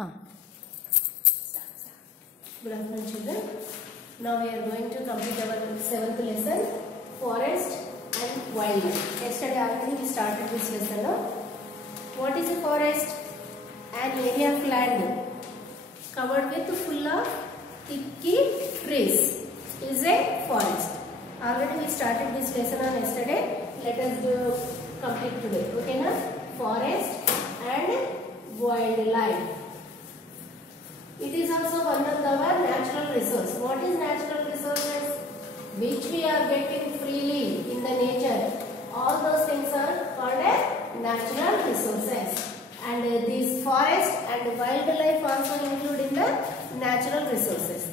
Ah. Good afternoon, children. Now we are going to complete our 7th lesson, forest and wildlife. Yesterday already we started this lesson. No? What is a forest? An area of land covered with full of thicky trees is a forest. Already we started this lesson on yesterday. Let us do complete today. Okay, na? Forest and wildlife. It is also one of our natural resource. What is natural resources? Which we are getting freely in the nature. All those things are called as natural resources. And these forest and wildlife also include in the natural resources.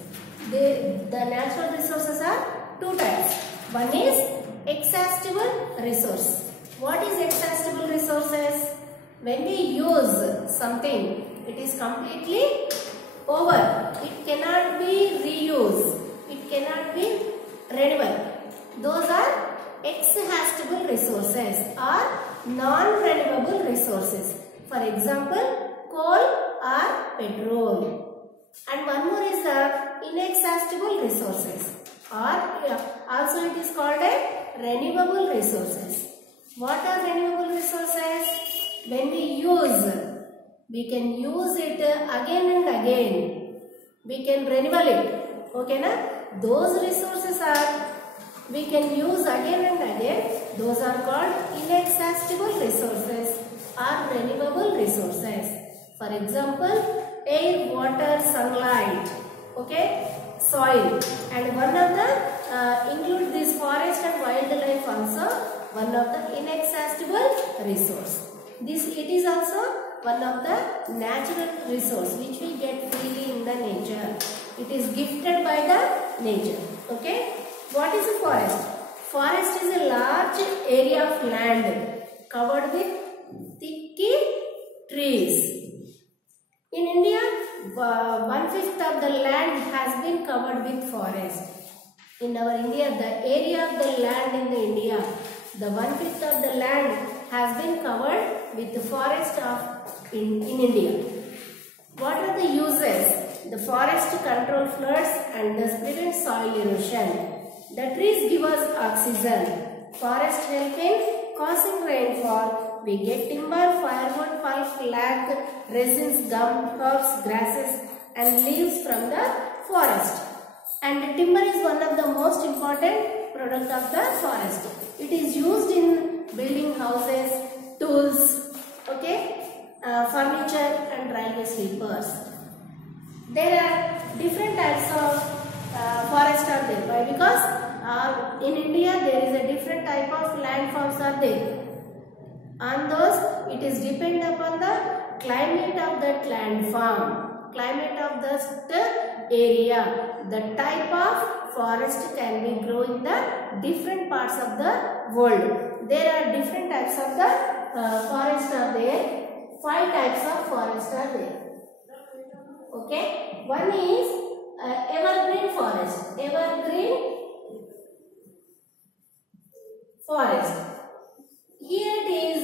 The natural resources are two types. One is exhaustible resource. What is exhaustible resources? When we use something, it is completely over. It cannot be reused. It cannot be renewable. Those are exhaustible resources or non-renewable resources. For example, coal or petrol. And one more is the inexhaustible resources, or also it is called a renewable resources. What are renewable resources? When we use, we can use it again and again. We can renew it. Okay, na? Those resources are we can use again and again. Those are called inexhaustible resources or renewable resources. For example, air, water, sunlight, okay, soil, and one of the include this forest and wildlife also one of the inexhaustible resource. It is also one of the natural resource which we get freely in the nature. It is gifted by the nature. Okay. What is a forest? Forest is a large area of land covered with thicky trees. In India, 1/5 of the land has been covered with forest. In our India, the area of the land in the India, the 1/5 of the land has been covered with the forest in India. What are the uses? The forest control floods and thus prevent soil erosion. The trees give us oxygen. Forest help in causing rainfall. We get timber, firewood, pulp, lac, resins, gum, herbs, grasses and leaves from the forest. And timber is one of the most important product of the forest. It is used in building houses, tools, okay, furniture and railway sleepers. There are different types of forest are there. Why? Because in India there is a different type of landforms are there. On those, it is depend upon the climate of that landform, climate of the area. The type of forest can be grown in the different parts of the world. There are different types of the forest are there. 5 types of forest are there. Okay, one is evergreen forest. Evergreen forest. Here it is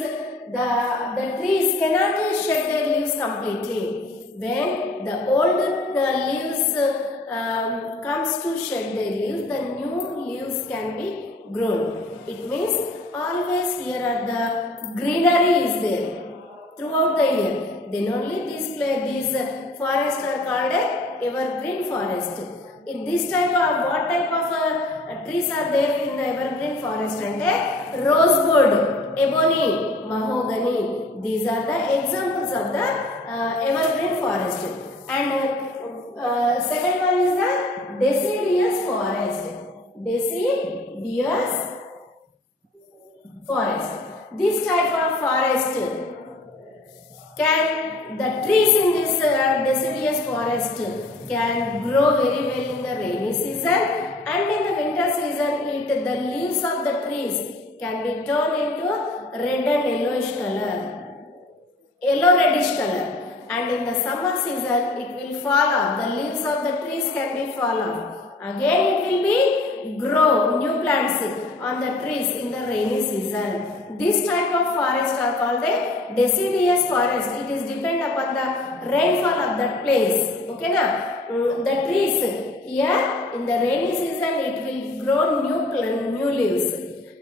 the trees cannot shed their leaves completely. When the old leaves comes to shed their leaves, the new leaves can be grown. It means always here are the greenery is there throughout the year. Then only these forests are called a evergreen forest. In this type of what type of trees are there in the evergreen forest? And rosewood, ebony, mahogany. These are the examples of the evergreen forest. And second one is the deciduous forest. Deciduous forest. This type of forest the trees in this deciduous forest can grow very well in the rainy season, and in the winter season the leaves of the trees can be turned into red and yellowish color, yellow reddish color, and in the summer season it will fall off. The leaves of the trees can be fall off, Again it will be grow new plants on the trees in the rainy season. This type of forest are called the deciduous forest. It is depend upon the rainfall of that place. Okay na? The trees here in the rainy season it will grow new leaves,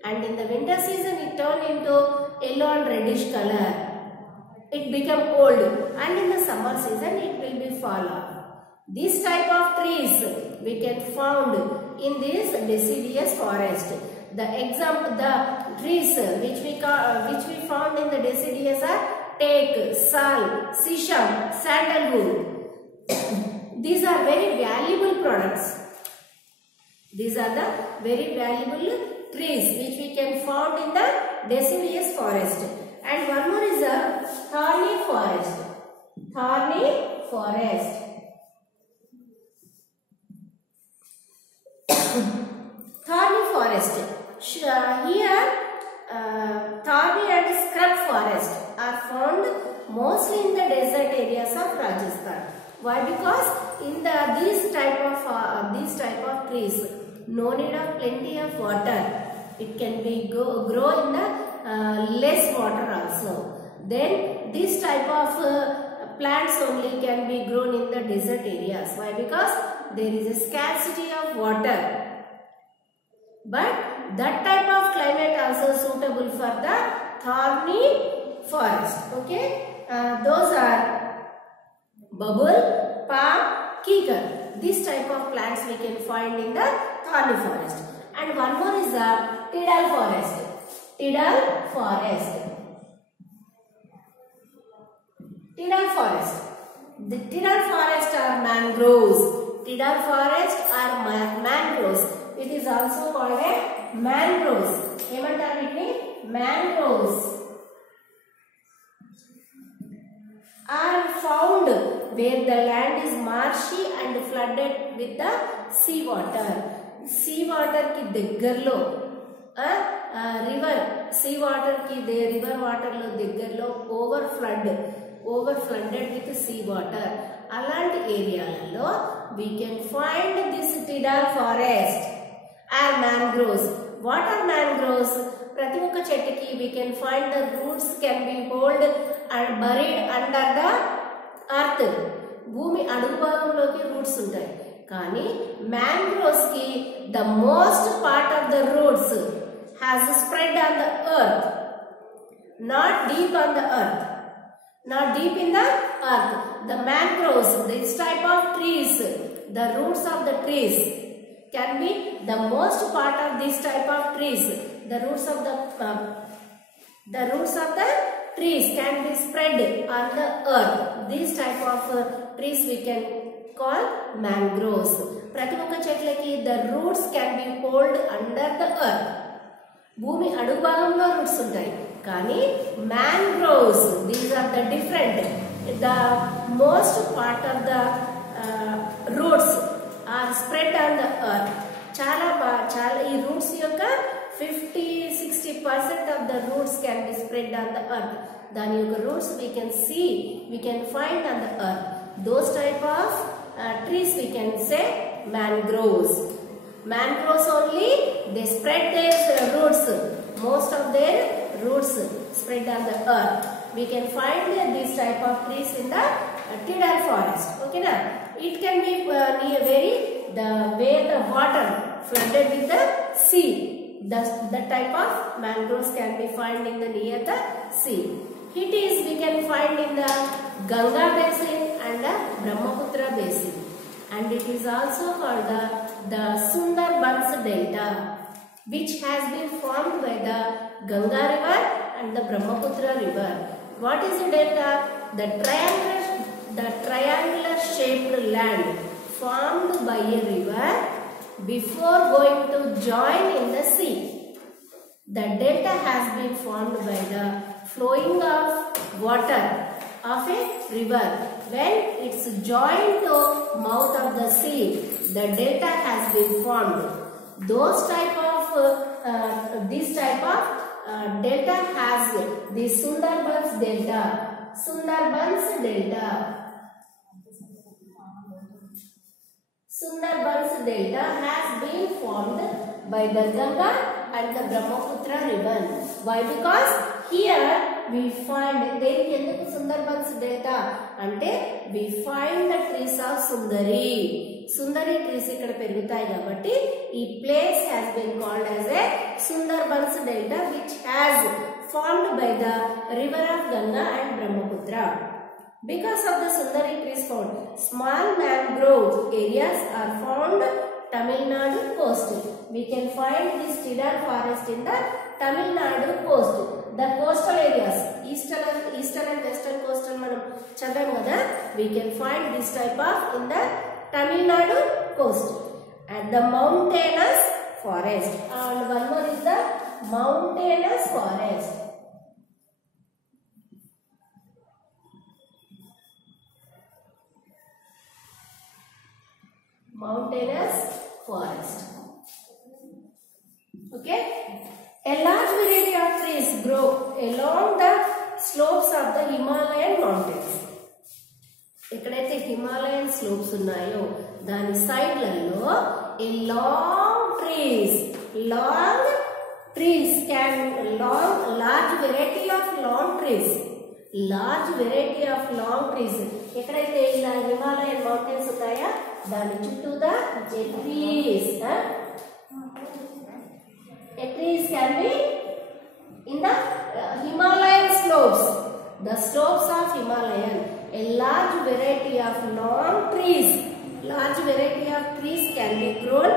and in the winter season it turn into yellow and reddish color. It become old, and in the summer season it will be fall off. This type of trees we can found in this deciduous forest. The trees which we found in the deciduous are teak, sal, sisam, sandalwood. These are very valuable products. These are the very valuable trees which we can found in the deciduous forest. And one more is the thorny forest. Thorny forest. Thorny forest. Here thorny and scrub forest are found mostly in the desert areas of Rajasthan. Why? Because in these type of trees, no need of plenty of water. It can be grow in the less water also. Then this type of plants only can be grown in the desert areas. Why? Because there is a scarcity of water. But that type of climate also suitable for the thorny forest. Okay, those are bubble, palm, kikar. This type of plants we can find in the thorny forest. And one more is the tidal forest. Tidal forest. Tidal forest. The tidal forest are mangroves. Tidal forest are mangroves. It is also called a mangroves. Mangroves are found where the land is marshy and flooded with the sea water. Sea water ki దగ్గరలో river water లో దగ్గరలో overflooded with sea water. అలాంటి ఏరియాలలో we can find this tidal forest are mangroves. What are mangroves? ప్రతి ఒక్క చెట్టుకి we can find the roots can be hold and buried under the earth. భూమి అడుగు భాగంలోకి roots ఉంటాయి. కానీ mangroves కి the most part of the roots has spread on the earth, not deep on the earth, not deep in the earth. The mangroves, this type of trees, the roots of the trees can be the most part of this type of trees. The roots of the trees can be spread on the earth. These type of trees we can call mangroves. ప్రతి ఒక్క చెట్లకి the roots can be hold under the earth. భూమి అడుగు భాగంలో roots ఉంటాయి. కానీ mangroves, these are the different. The most part of the roots are spread on the earth. చాలా ఈ roots యొక్క 50-60% of the roots can be spread on the earth. దాని యొక్క roots we can find on the earth. Those type of trees we can say mangroves. Mangroves only they spread their roots. Most of their roots spread on the earth. We can find this type of trees in the tidal forest. Okay na? It can be near where the water flooded with the sea. The type of mangroves can be found in the near the sea. It is we can find in the Ganga basin and the Brahmaputra basin, and it is also called the Sundarbans Delta, which has been formed by the Ganga river and the Brahmaputra river. What is the delta? The triangular shaped land formed by a river before going to join in the sea. The delta has been formed by the flowing of water of a river. When it's joined to mouth of the sea, the delta has been formed. Those type of this type of delta has the Sundarbans delta. Sundarbans delta. Sundarbans Delta has been formed by the Ganga and the Brahmaputra river. Why? Because here we find దేనికి ఎందుకు Sundarbans Delta అంటే we find the trees of Sundari trees ఇక్కడ పెరుగుతాయి కాబట్టి ఈ place has been called as a Sundarbans Delta which has formed by the river of Ganga and Brahmaputra. Because of the Sundari trees found, small mangrove areas are found Tamil Nadu coast. We can find this cedar forest in the Tamil Nadu coast. The coastal areas, eastern and western coastal manam chadam kada, we can find this type of in the Tamil Nadu coast. And the mountainous forest. And one more is the mountainous forest. Mountainous forest. Okay. A large variety of trees grow along the slopes of the Himalayan mountains. ఎక్కడైతే Himalayan slopes ఉన్నాయో దాని సైడ్లలో a large variety of long trees ఎక్కడైతే ఇలా Himalayan mountains ఉన్నాయా దాని చుట్టూదా trees can be in the Himalayan slopes, the slopes of Himalayan. A large variety of trees can be grown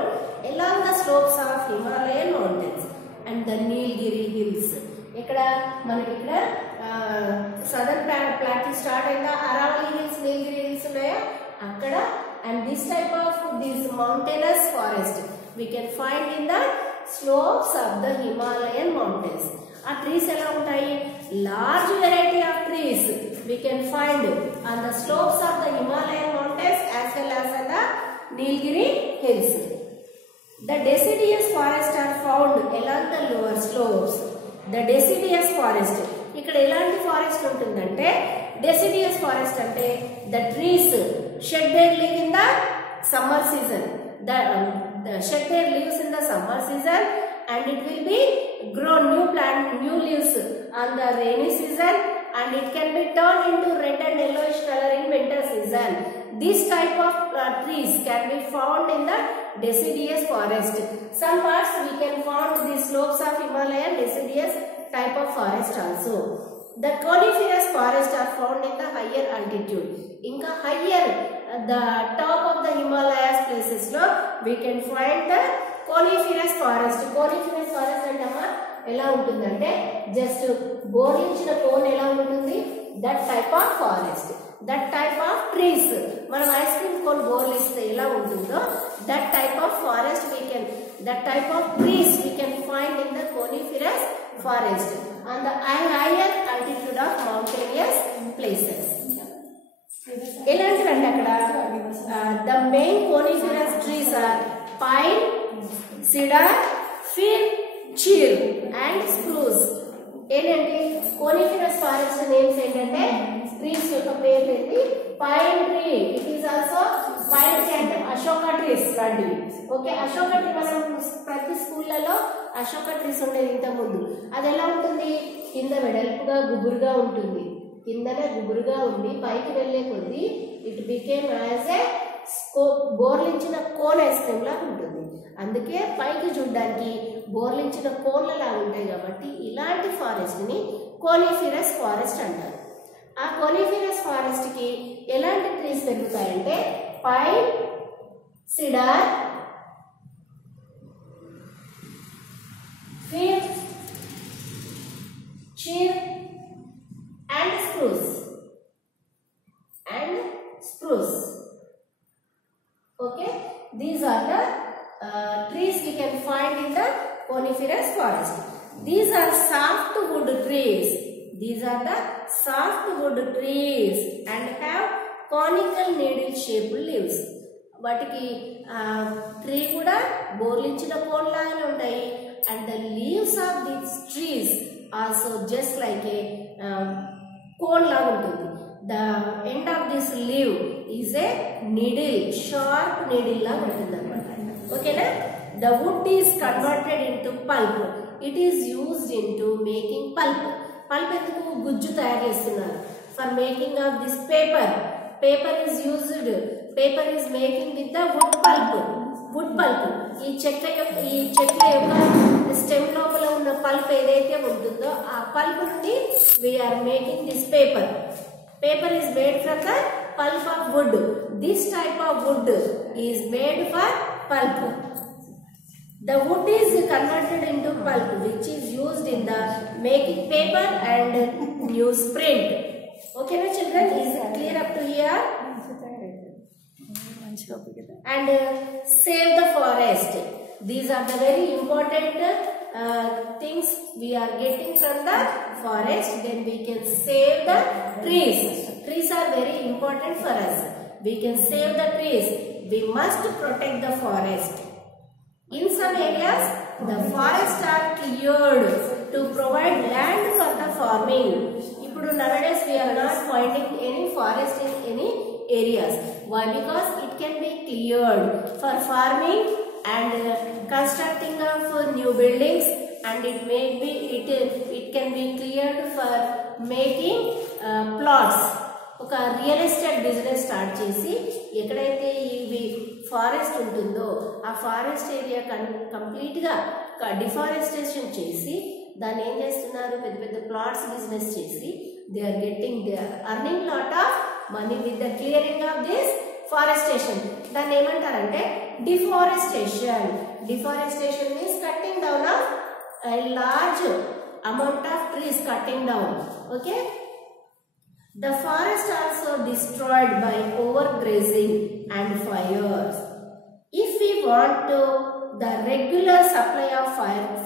along the slopes of Himalayan mountains and the Nilgiri hills. ikkada manaki ikkada southern plateau start ayinda Aravalli hills, Nilgiri hills unnaya akkada, and this type of this mountainous forest we can find in the slopes of the Himalayan mountains. A trees ela untayi, large variety of trees we can find on the slopes of the Himalayan mountains as well as on the Nilgiri hills. The deciduous forest are found along the lower slopes. The deciduous forest ikkada elanti forest untundante, deciduous forest ante the trees shed their leaves in the summer season. The shed their leaves in the summer season and it will be grow new leaves on the rainy season, and it can be turned into red and yellowish color in winter season. This type of trees can be found in the deciduous forest. Some parts we can find the slopes of Himalayan deciduous type of forest also. The coniferous forest are found in the higher altitude. Inka higher the top of the Himalayas places lo we can find the coniferous forest. Coniferous forest antama ela untundante just బోర్లించిన cone ఎలా ఉంటుంది, that type of forest, that type of trees. మనం ice cream cone బోర్లిస్తే ఎలా ఉంటుందో that type of forest we can, that type of trees we can find in the coniferous forest on the higher altitude of mountainous places. ఎలాంటివంటే అక్కడ the main coniferous trees are pine, cedar, fir, cheer and spruce. ఏంటంటే coniferous forest names ఏంటంటే trees యొక్క పేర్లు ఏంటి, pine tree, it is also pine tree అంటే Ashoka trees లాంటివి. Okay, Ashoka tree మనం ప్రతి స్కూళ్ళలో అశోక ట్రీస్ ఉండేది ఇంత ముందు. అది ఎలా ఉంటుంది, కింద వెడల్పుగా గుబురుగా ఉంటుంది, కిందనే గుబురుగా ఉండి పైకి వెళ్లే కొద్దీ ఇట్ బికేమ్ యాజ్ ఏ బోర్లించిన కోన్ ఐస్ క్రీమ్ లాగా ఉంటుంది. అందుకే పైకి చూడడానికి బోర్లించిన కోన్ల లాగా ఉంటాయి కాబట్టి ఇలాంటి ఫారెస్ట్ ని కోనిఫెరస్ ఫారెస్ట్ అంటారు. ఆ కోనిఫెరస్ ఫారెస్ట్ కి ఎలాంటి ట్రీస్ పెరుగుతాయంటే pine, cedar, fir, chir and spruce. Okay, these are the trees we can find in the coniferous forest. These are softwood trees. These are the softwood trees and have conical needle shaped leaves. వాటికి tree కూడా బోర్లించిన cone లాగానే ఉంటాయి, and the leaves of these trees also just like a cone లాగా ఉంటుంది. the end of this leaf is a needle, sharp needle la untundannamata. Okay na? The wood is converted into pulp. It is used into making pulp. Pulp enduku gujju tayaru chestunnaru. For making of this paper. Paper is used. Paper is making with the wood pulp. Wood pulp. ఈ చెట్ల యొక్క stem లోపల ఉన్న pulp ఏదైతే ఉంటుందో ఆ pulp నుండి we are making this paper. Paper is made from the pulp of wood. This type of wood is made for pulp. The wood is converted into pulp, which is used in the making paper and newsprint. Okay, na children, is it clear up to here? And save the forest. These are the very important things we are getting from the forest. Then we can save the trees. Trees are very important for us. We can save the trees. We must protect the forest. In some areas, the forests are cleared to provide land for the farming. ఇప్పుడు nowadays we are not finding any forest in any areas. Why? Because it can be cleared for farming and constructing of new buildings, and it can be cleared for making plots. ఒక real estate business start చేసి ఎక్కడైతే ఇవి forest ఉంటుందో ఆ forest area కంప్లీట్గా deforestation చేసి దాన్ని ఏం చేస్తున్నారు, పెద్ద పెద్ద ప్లాట్స్ బిజినెస్ చేసి they are earning lot of money with the clearing of this forestation. దాన్ని ఏమంటారంటే deforestation. Deforestation means cutting down of large amount of trees, cutting down. Okay. The forest also destroyed by overgrazing and fires. If we want the regular supply of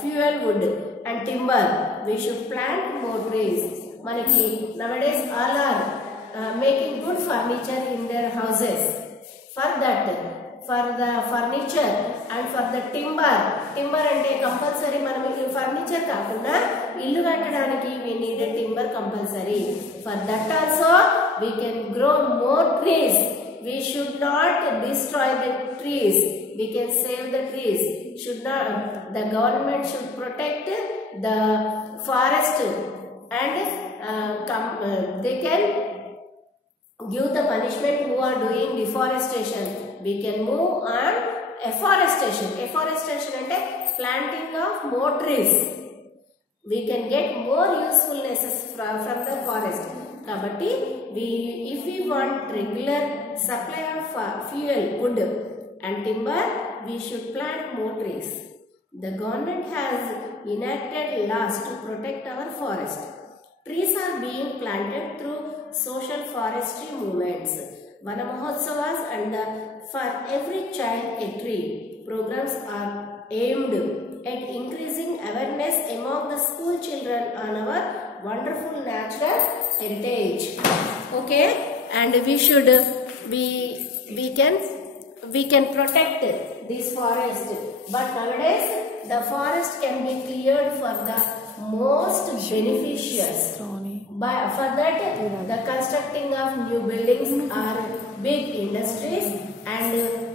fuel wood and timber, we should plant more trees. Manaki nowadays all are making good furniture in their houses. For that, for the furniture and for the timber ante compulsory manam furniture kaakunda illu kattadaniki we need a timber compulsory. For that also we can grow more trees. We should not destroy the trees. We can save the trees. The government should protect the forest and they can give the punishment who are doing deforestation. We can move on afforestation. Afforestation ante planting of more trees. We can get more usefulnesses from the forest. Kabatti if we want regular supply of fuel, wood and timber, we should plant more trees. The government has enacted laws to protect our forest. Trees are being planted through social forestry movements. Vana Mahotsavas and For Every Child a Tree programs are aimed at increasing awareness among the school children on our wonderful natural heritage. Okay, and we can protect this forest, but nowadays the forest can be cleared for the most beneficious. For that, the constructing of new buildings are big industries, and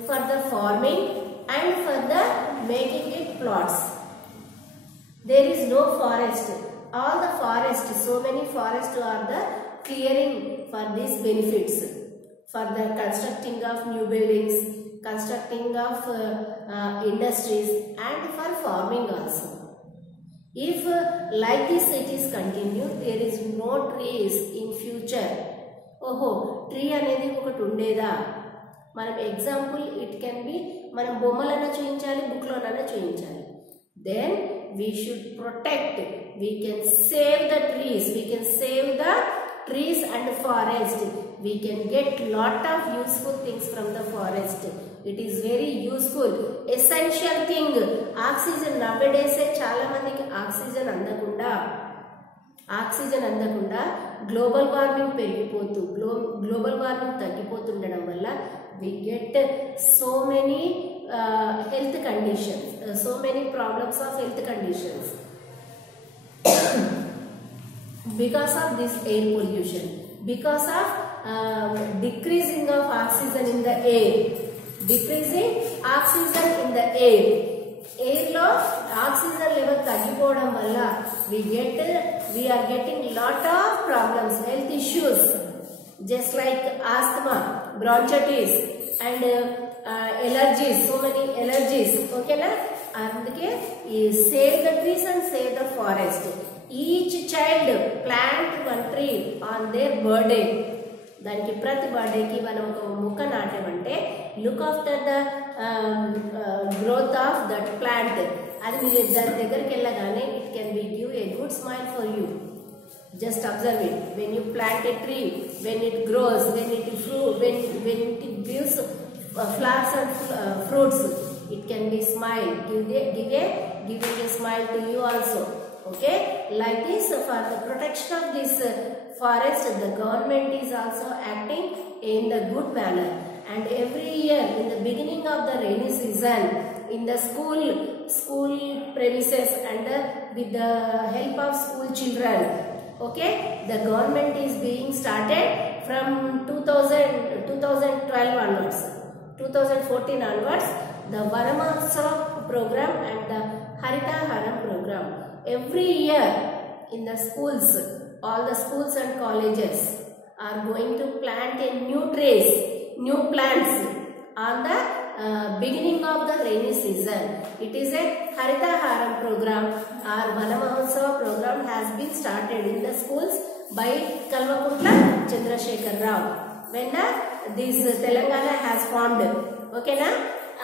for the farming and for the making it plots. There is no forest. All the forests, so many forests are the clearing for these benefits, for the constructing of new buildings, constructing of industries, and for farming also. If like this it is continued, there is no trees in future. Tree అనేది ఒకటి ఉండేదా? మనం example it can B మనం బొమ్మలన్నా చూయించాలి, బుక్లోనన్నా చూయించాలి. Then we should protect. We can save the trees. We can save the trees and forest. We can get lot of useful things from the forest. It is very useful, essential thing. Oxygen nowadays చాలా మందికి oxygen అందకుండా global warming పెరిగిపోతూ global warming తగ్గిపోతుండడం వల్ల we get so many health conditions, so many problems of health conditions because of this air pollution, because of decreasing of oxygen in the air. Decreasing oxygen in the air. Air lo oxygen level తగ్గిపోవడం వల్ల we are getting lot of problems, health issues, just like asthma, bronchitis and allergies, so many allergies. Okay na? అందుకే save the trees and save the forest. Each child plant one tree on their birthday. దానికి ప్రతి బర్త్డేకి మనం ఒక మొక్క నాటామంటే look after the growth of that plant. అది మీరు దాని దగ్గరికి వెళ్ళగానే it can be give a good smile for you. Just observe it. When you plant a tree, when it grows, when it gives flowers and fruits, it can be smile, giving a smile to you also. Okay, like this, for the protection of this forest, the government is also acting in the good manner. And every year in the beginning of the rainy season, in the school premises and with the help of school children, okay, the government is being started from 2012 onwards, 2014 onwards, the Vanamahotsav program and the Haritaharam program. Every year in the schools, all the schools and colleges are going to plant a new trees, new plants on the beginning of the rainy season. It is a Haritaharam program or Vanamahotsav program has been started in the schools by Kalvakuntla Chandrasekhar Rao when this Telangana has formed. Okay na?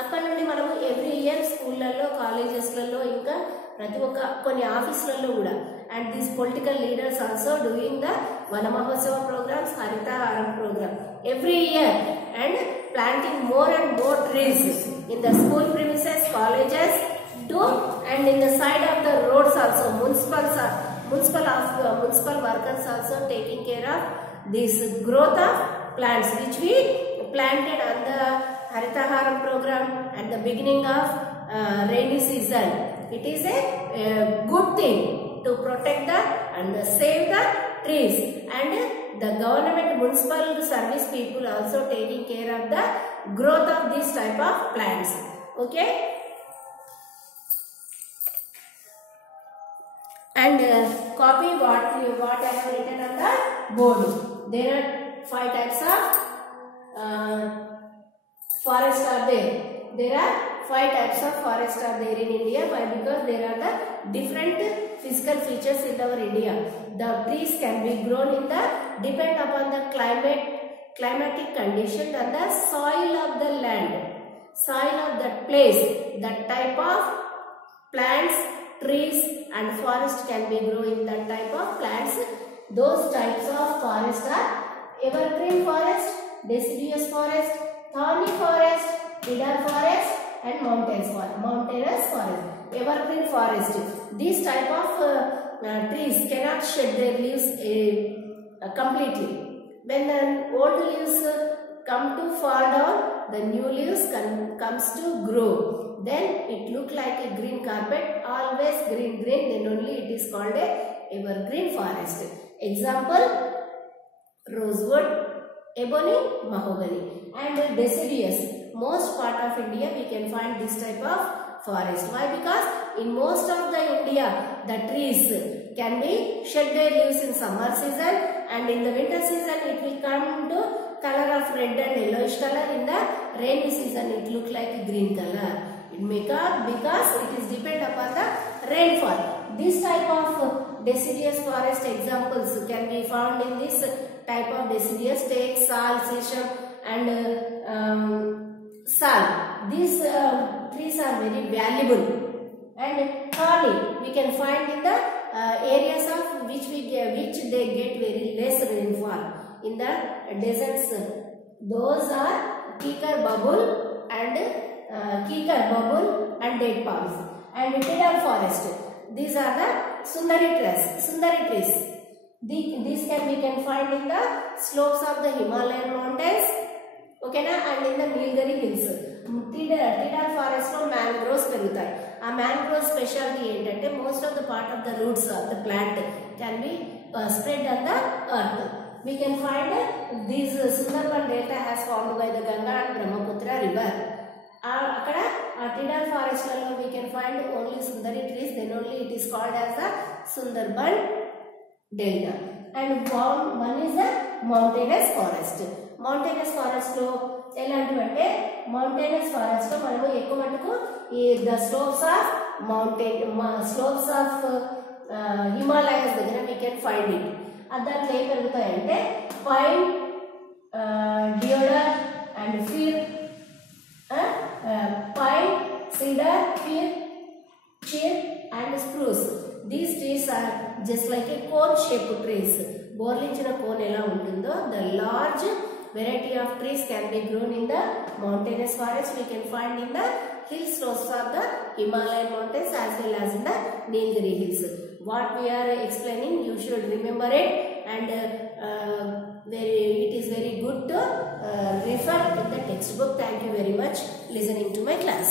అప్పటి నుండి మనము every year స్కూళ్ళల్లో, కాలేజెస్లలో, ఇంకా ప్రతి ఒక్క కొన్ని ఆఫీసులలో కూడా and these political leaders also doing the Vanamahotsava programs, Harithaharam program every year and planting more and more trees in the school premises, colleges too and in the side of the roads also. Municipal workers also taking care of this growth of plants which we planted on the Haritaharam program at the beginning of rainy season. It is a good thing to protect the and save the trees, and the government municipal service people also taking care of the growth of this type of plants. Okay, and copy what I have written on the board. There are 5 types of forest are there. There are 5 types of forest are there in India. Why? Because there are the different physical features in our India. The trees can be grown in the depend upon the climatic condition and the soil of the land, soil of that place. That type of plants, trees and forest can be grown in that type of plants. Those types of forest are evergreen forest, deciduous forest, thorny forest, cedar forest and mountainous forest. Evergreen forest. These type of trees cannot shed their leaves completely. When the old leaves come to fall down, the new leaves comes to grow. Then it look like a green carpet, always green, then only it is called a evergreen forest. Example, rosewood, ebony, mahogany and deciduous. Most part of India we can find this type of forest. Why? Because in most of the India the trees can be shed their leaves in summer season, and in the winter season it will come to color of red and yellowish color. In the rainy season it look like a green color. Because it is depend upon the rainfall. This type of deciduous forest examples can be found in this type of deciduous. Take sal, sesam and sal. These trees are very valuable. And thorny we can find in the areas of which they get very less rainfall. In the deserts, those are kikar babul and date palms. And cedar forest, these are the Sundari trees. These we can find in the slopes of the Himalayan mountains, okay na, and in the Nilgiri hills. Cedar forest lo mangroves perutayi. A mangrove specialty entante most of the part of the roots of the plant can be spread on the earth. We can find these Sundarban delta has formed by the Ganga and Brahmaputra river. Akada Tidal forest we can find only Sundari trees, then only it is called as the Sundarban delta. And one is the mountainous forest. Mountainous forest lo elantivante mountainous forest lo manamu ekku mattuku the slopes of Himalayas దగ్గర we can find it. దాంట్లో ఏం పెరుగుతాయంటే pine, deodar and fir, pine, cedar, fir, and spruce. These trees are just like a cone shaped trees. బోర్లించిన cone ఎలా ఉంటుందో the large variety of trees can be grown in the mountainous forest. We can find in the hill slopes of the Himalayan mountains as well as in the Nilgiri hills. What we are explaining, you should remember it, and it is very good to refer in the textbook. Thank you very much listening to my class.